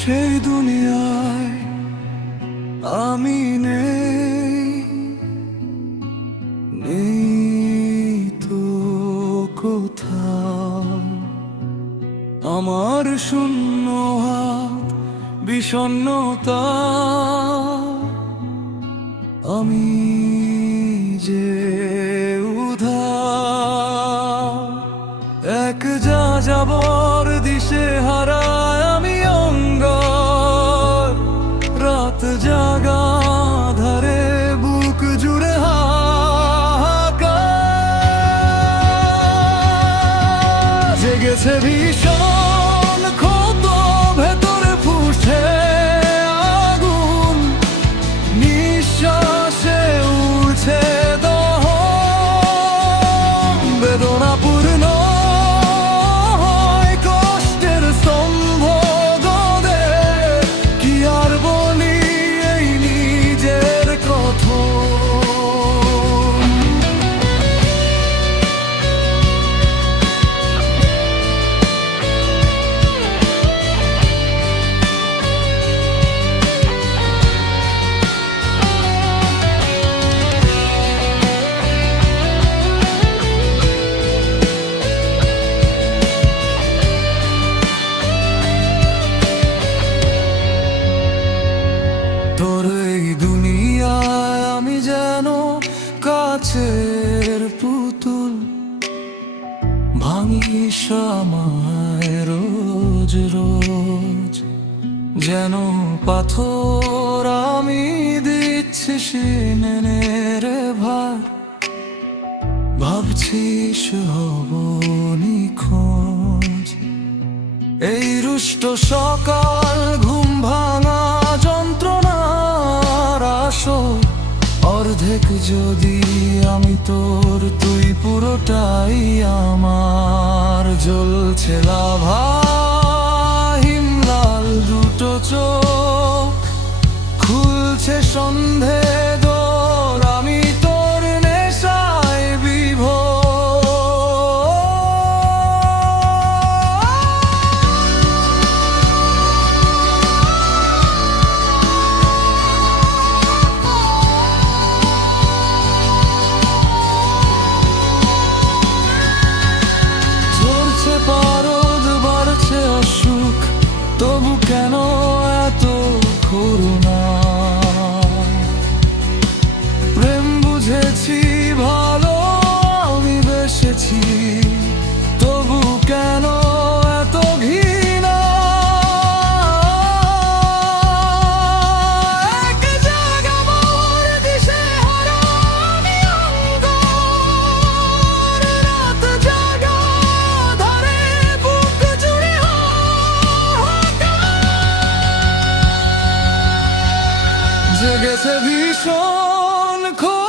সেই দুনিয়ায় আমি নেই নেই তো কোথাও। আমার শূন্য হাত বিষণ্ণতা, আমি যে উধা এক যা যাবর 策笔一首。যেন কাছের পুতুল ভাঙি আমায় রোজ রোজ। যেন পাথর আমি দিচ্ছি সিনের ভার। ভাবছিস হব নিখোঁজ। এই রুষ্ট সকাল অর্ধেক যদি আমি তোর তুই পুরোটাই আমার। জ্বলছে লাভা দুটো চোখ খুলছে সন্ধে ভীষণ ক্ষত